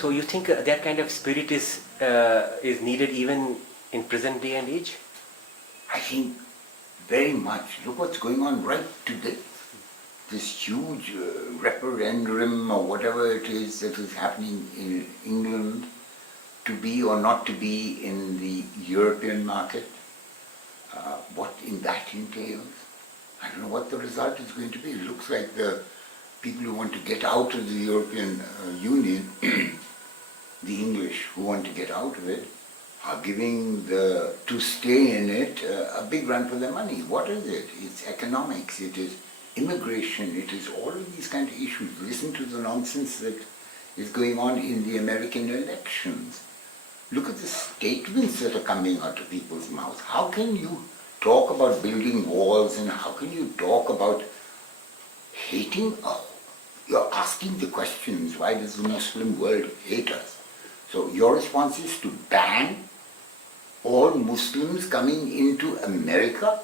So you think that kind of spirit is needed even in present day and age? I think very much. Look what's going on right today. This huge referendum or whatever it is that is happening in England, to be or not to be in the European market, what in that entails. I don't know what the result is going to be. It looks like the people who want to get out of the European Union, the English who want to get out of it, are giving the to stay in it a big run for their money. What is it? It's economics, it is immigration, it is all of these kind of issues. Listen to the nonsense that is going on in the American elections. Look at the statements that are coming out of people's mouths. How can you talk about building walls and how can you talk about hating? Oh, you're asking the questions, why does the Muslim world hate us? So your response is to ban all Muslims coming into America?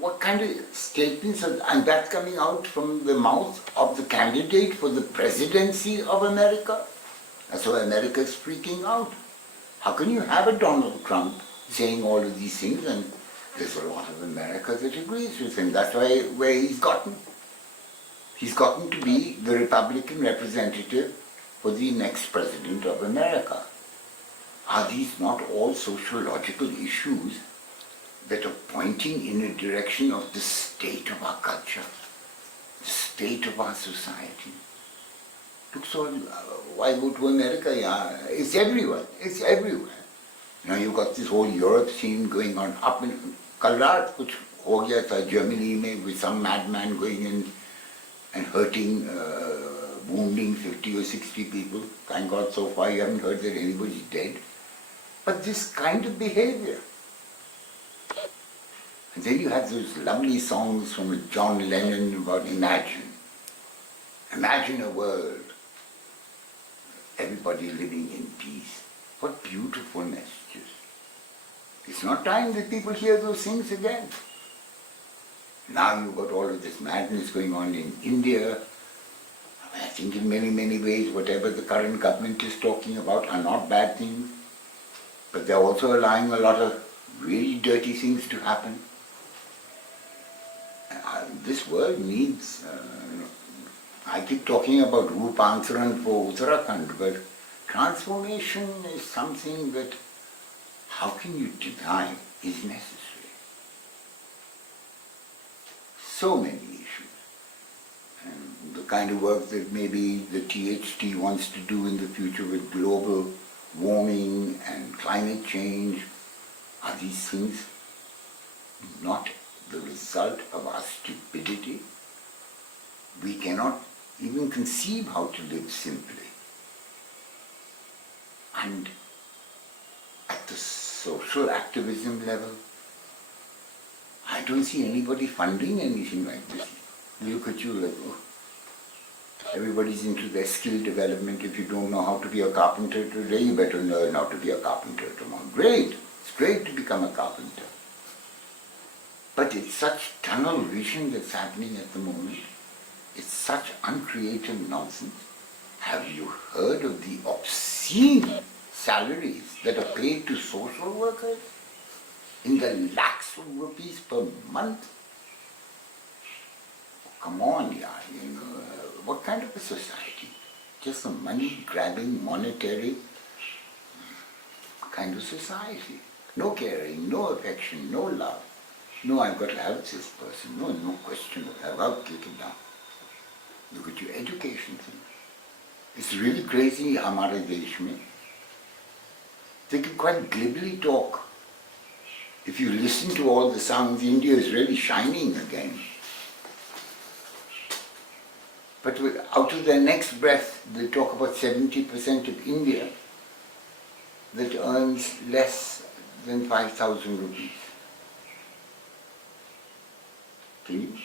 What kind of statements are, and that's coming out from the mouth of the candidate for the presidency of America? That's why America is freaking out. How can you have a Donald Trump saying all of these things, and there's a lot of America that agrees with him. That's why where he's gotten. He's gotten to be the Republican representative for the next president of America. Are these not all sociological issues that are pointing in a direction of the state of our culture, the state of our society? Look, so why go to America? Yeah, it's everywhere. It's everywhere. Now you've got this whole Europe scene going on up in Kalrat, which ho gaya tha Germany mein, with some madman going in and hurting, wounding 50 or 60 people. Thank God so far you haven't heard that anybody's dead. But this kind of behavior. And then you have those lovely songs from John Lennon about imagine. Imagine a world, everybody living in peace. What beautiful messages. It's not time that people hear those things again. Now you've got all of this madness going on in India. I think in many, many ways, whatever the current government is talking about are not bad things, but they're also allowing a lot of really dirty things to happen. This world needs, I keep talking about Rupansaran for Uttarakhand, but transformation is something that, how can you deny, is necessary. So many issues. And the kind of work that maybe the THT wants to do in the future with global warming and climate change, are these things not the result of our stupidity? We cannot even conceive how to live simply. And at the social activism level, I don't see anybody funding anything like this. They look at you like, oh, everybody's into their skill development. If you don't know how to be a carpenter today, you better learn how to be a carpenter tomorrow. Great! It's great to become a carpenter. But it's such tunnel vision that's happening at the moment. It's such uncreative nonsense. Have you heard of the obscene salaries that are paid to social workers in the lakhs of rupees per month? Come on, yeah, what kind of a society? Just a money-grabbing, monetary kind of society. No caring, no affection, no love. No, I've got to have this person. No, no question of that. I'll kick it down. Look at your education thing. It's really crazy, Hamare Desh mein. They can quite glibly talk. If you listen to all the sounds, India is really shining again. But out of their next breath, they talk about 70% of India that earns less than 5,000 rupees. Can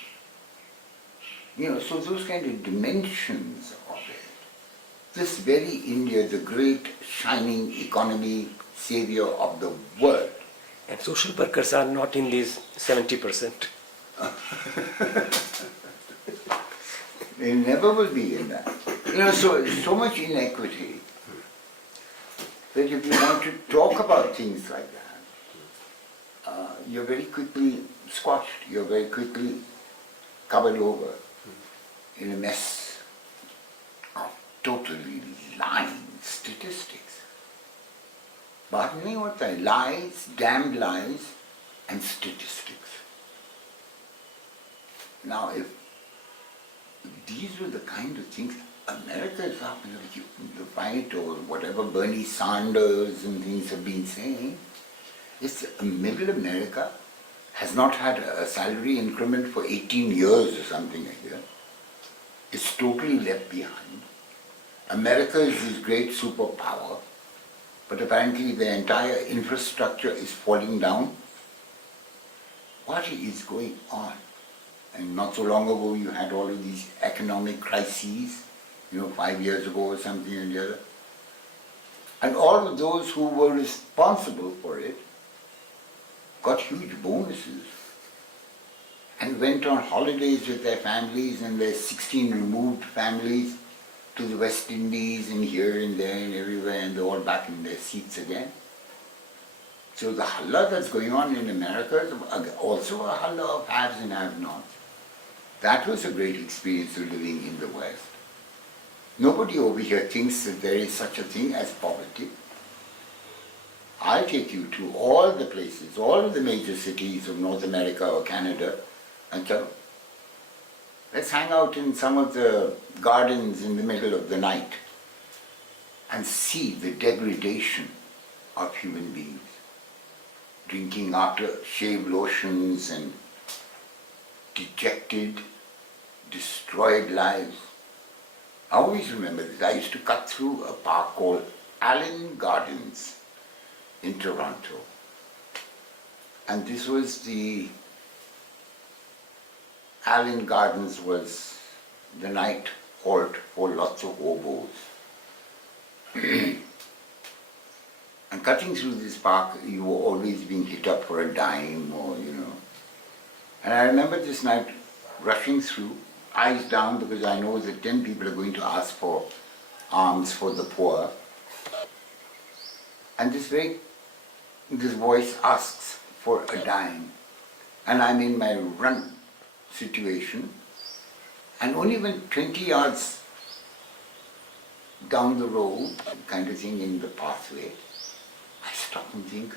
you? So those kind of dimensions of it. This very India, the great shining economy savior of the world. And social workers are not in these 70%. They never will be in that. so much inequity that if you want to talk about things like that, you're very quickly squashed, you're very quickly covered over in a mess of totally lying statistics. Pardon me, what they lies, damned lies, and statistics. Now, if these were the kind of things America is up in the fight, or whatever Bernie Sanders and things have been saying, it's middle America has not had a salary increment for 18 years or something like that. It's totally left behind. America is this great superpower, but apparently the entire infrastructure is falling down. What is going on? And not so long ago you had all of these economic crises, 5 years ago or something or the other. And all of those who were responsible for it got huge bonuses and went on holidays with their families and their 16 removed families to the West Indies and here and there and everywhere, and they're all back in their seats again. So the halla that's going on in America is also a halla of haves and have-nots. That was a great experience of living in the West. Nobody over here thinks that there is such a thing as poverty. I'll take you to all the places, all of the major cities of North America or Canada, and tell, let's hang out in some of the gardens in the middle of the night and see the degradation of human beings, drinking after-shave lotions and dejected, destroyed lives. I always remember that I used to cut through a park called Allen Gardens in Toronto. And this was Allen Gardens was the night halt for lots of hobos. And cutting through this park, you were always being hit up for a dime And I remember this night rushing through, eyes down, because I know that 10 people are going to ask for alms for the poor. And this voice asks for a dime. And I'm in my run situation. And only when 20 yards down the road, kind of thing in the pathway, I stop and think,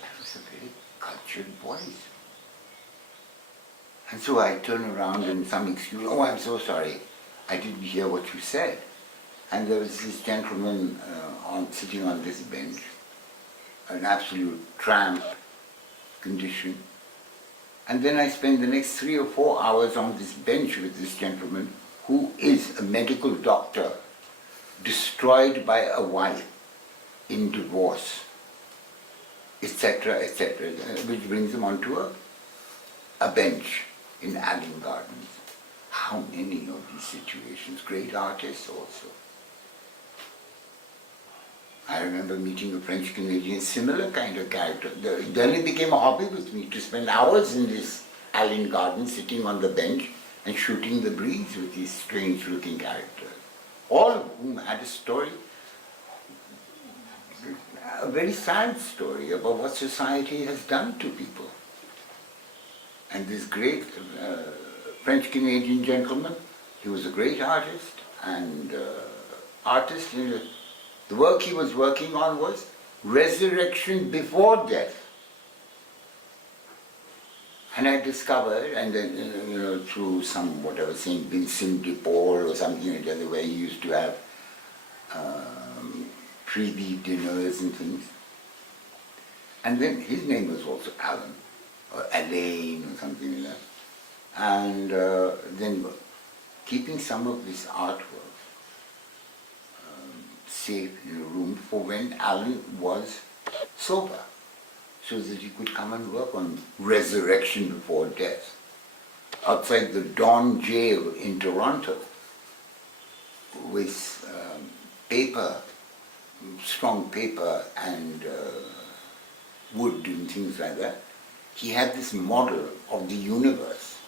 that was a very cultured voice. And so I turn around and some excuse, oh, I'm so sorry, I didn't hear what you said. And there was this gentleman sitting on this bench, an absolute tramp condition. And then I spend the next 3 or 4 hours on this bench with this gentleman who is a medical doctor, destroyed by a wife in divorce, etc., which brings him onto a bench in Allen Gardens. How many of these situations? Great artists also. I remember meeting a French Canadian, similar kind of character. Then it became a hobby with me to spend hours in this Allen Garden, sitting on the bench and shooting the breeze with these strange looking characters, all of whom had a story, a very sad story about what society has done to people. And this great French Canadian gentleman, he was a great artist, and the work he was working on was resurrection before death. And I discovered, and then through some whatever Saint Vincent de Paul or something or the other, where he used to have freebie dinners and things. And then his name was also Alan, or Alain or something like that. And then keeping some of this artwork safe in a room for when Alan was sober, so that he could come and work on resurrection before death outside the Dawn Jail in Toronto with paper, strong paper and wood and things like that. He had this model of the universe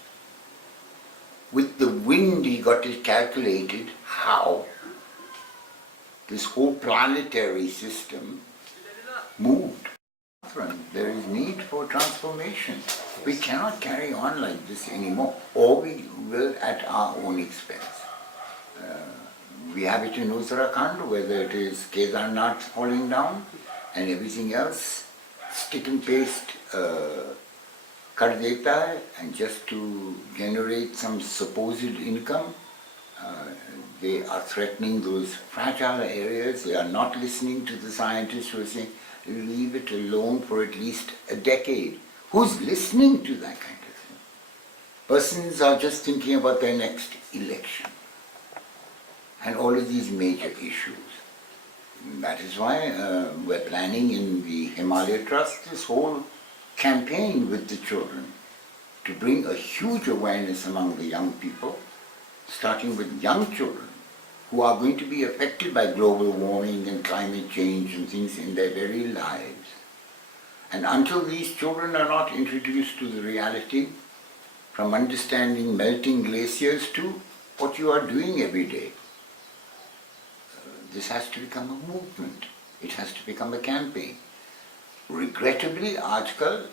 with the wind he got it calculated how this whole planetary system moved. There is need for transformation. We cannot carry on like this anymore, or we will at our own expense. We have it in Uttarakhand, whether it is Kedarnath falling down and everything else, stick and paste kar deta hai, and just to generate some supposed income, they are threatening those fragile areas. They are not listening to the scientists who are saying, leave it alone for at least a decade. Who's listening to that kind of thing? Persons are just thinking about their next election and all of these major issues. That is why we're planning in the Himalaya Trust this whole campaign with the children to bring a huge awareness among the young people, starting with young children who are going to be affected by global warming and climate change and things in their very lives. And until these children are not introduced to the reality, from understanding melting glaciers to what you are doing every day, this has to become a movement. It has to become a campaign. Regrettably, aajkal,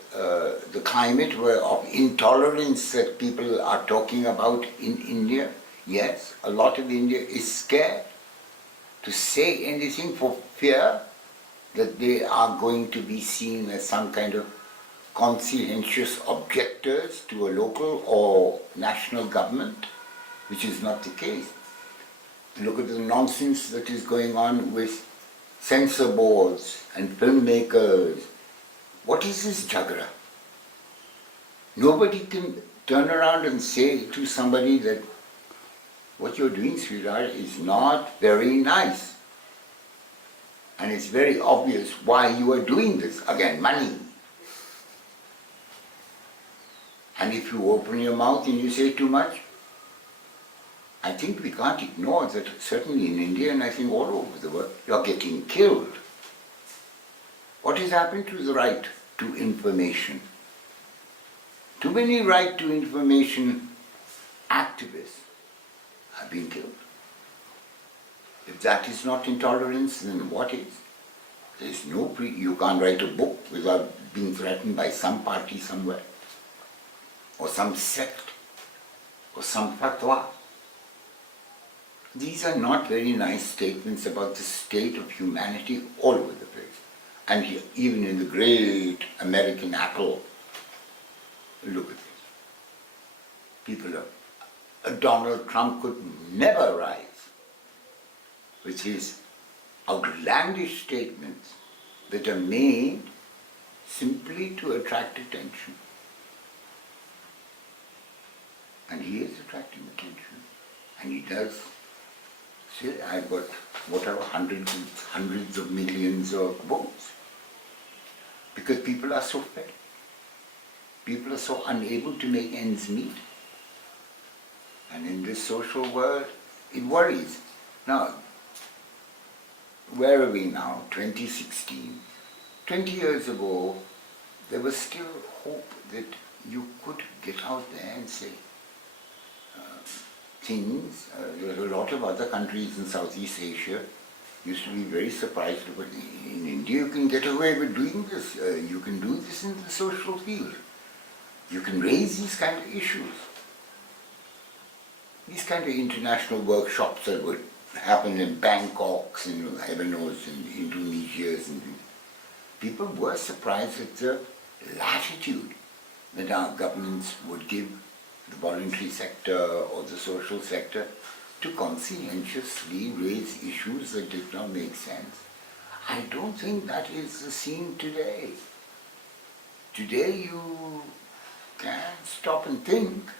the climate of intolerance that people are talking about in India, yes, a lot of India is scared to say anything for fear that they are going to be seen as some kind of conscientious objectors to a local or national government, which is not the case. Look at the nonsense that is going on with censor boards and filmmakers. What is this jagra? Nobody can turn around and say to somebody that what you're doing, sweetheart, is not very nice. And it's very obvious why you are doing this. Again, money. And if you open your mouth and you say too much, I think we can't ignore that certainly in India and I think all over the world, you're getting killed. What has happened to the right to information? Too many right to information activists have been killed. If that is not intolerance, then what is? There is no you can't write a book without being threatened by some party somewhere, or some sect, or some fatwa. These are not very nice statements about the state of humanity all over the place. And here, even in the great American Apple, look at this. People Donald Trump could never rise with his outlandish statements that are made simply to attract attention. And he is attracting attention. And he does say, I've got whatever, hundreds of millions of votes. Because people are so fed. People are so unable to make ends meet. And in this social world, it worries. Now, where are we now? 2016. 20 years ago, there was still hope that you could get out there and say things. There are a lot of other countries in Southeast Asia used to be very surprised, but in India you can get away with doing this. You can do this in the social field. You can raise these kind of issues. These kind of international workshops that would happen in Bangkok, and heaven knows, in Indonesia, and people were surprised at the latitude that our governments would give the voluntary sector or the social sector to conscientiously raise issues that did not make sense. I don't think that is the scene today. Today you can stop and think,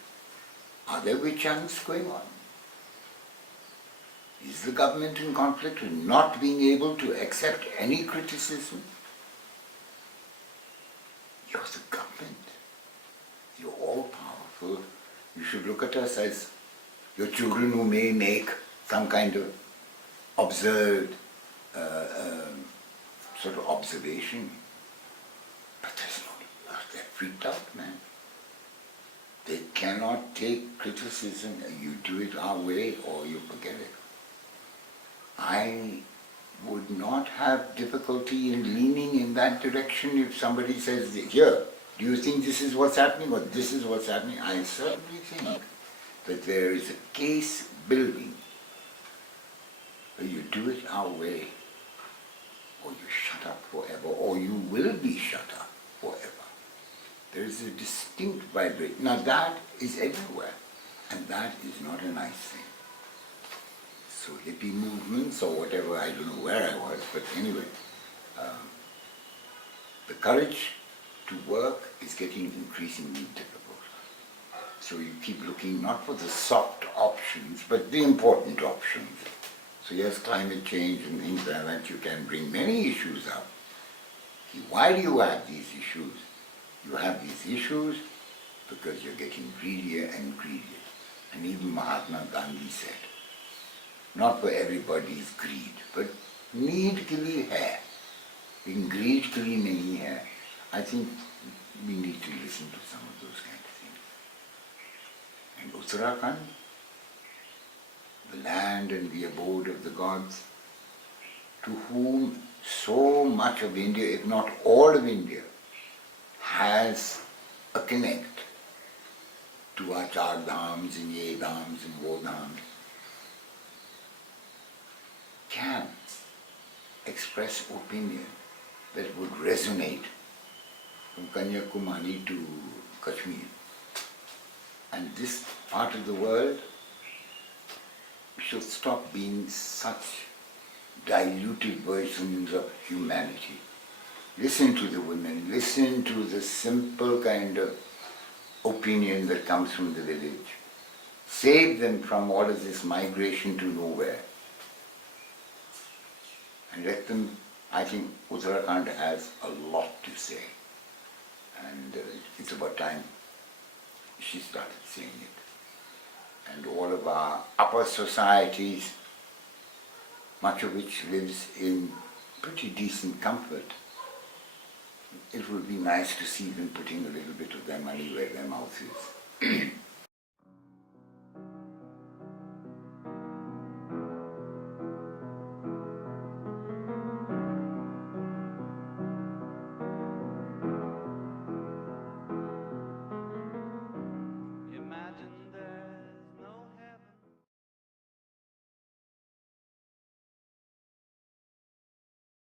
are there witch hunts going on? Is the government in conflict with not being able to accept any criticism? You're the government. You're all powerful. You should look at us as your children who may make some kind of absurd sort of observation. But there's no, they're freaked out, man. They cannot take criticism. You do it our way or you forget it. I would not have difficulty in leaning in that direction if somebody says, here, do you think this is what's happening or this is what's happening? I certainly think that there is a case building where you do it our way or you shut up forever or you will be shut up forever. There is a distinct vibration. Now that is everywhere and that is not a nice thing. So hippie movements or whatever, I don't know where I was, but anyway, the courage to work is getting increasingly difficult. So you keep looking not for the soft options, but the important options. So yes, climate change and things like that, you can bring many issues up. Why do you have these issues? You have these issues because you're getting greedier and greedier. And even Mahatma Gandhi said, not for everybody's greed, but need ke liye hai. In greed ke liye nahi hai. I think we need to listen to some of those kind of things. And Uttarakhand, the land and the abode of the gods, to whom so much of India, if not all of India, has a connect to our Char Dhams and Ye Dhams and Wo Dhams, can express opinion that would resonate from Kanyakumari to Kashmir. And this part of the world should stop being such diluted versions of humanity. Listen to the women, listen to the simple kind of opinion that comes from the village. Save them from all of this migration to nowhere. And let them, I think Uttarakhand has a lot to say. And it's about time she started saying it. And all of our upper societies, much of which lives in pretty decent comfort, it would be nice to see them putting a little bit of their money where their mouth is.